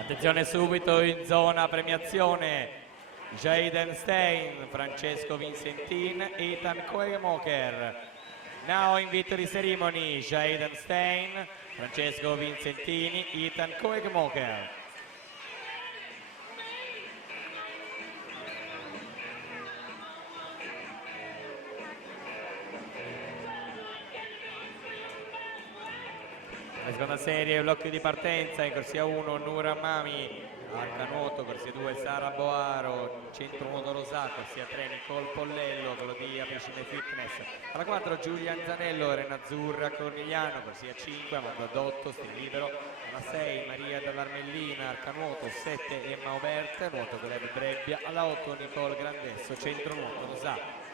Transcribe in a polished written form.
Attenzione subito in zona premiazione, Jaden Stein, Francesco Vincentin, Ethan Koemoker. Now in victory ceremony, Jaden Stein, Francesco Vincentini, Ethan Koemoker. La seconda serie, blocchi di partenza, in corsia 1 Nura Mami, arcanuoto, corsia 2 Sara Boaro, centro nuoto Rosà, corsia 3 Nicole Pollello, Glodia Piscine Fitness, alla 4 Giulia Anzanello, Arena Azzurra Cornigliano, corsia 5 Amanda Dotto, stile libero, alla 6 Maria dell'Armellina, arcanuoto, 7 Emma Obert, nuoto club Brebbia, alla 8 Nicole Grandesso, centro nuoto Rosà.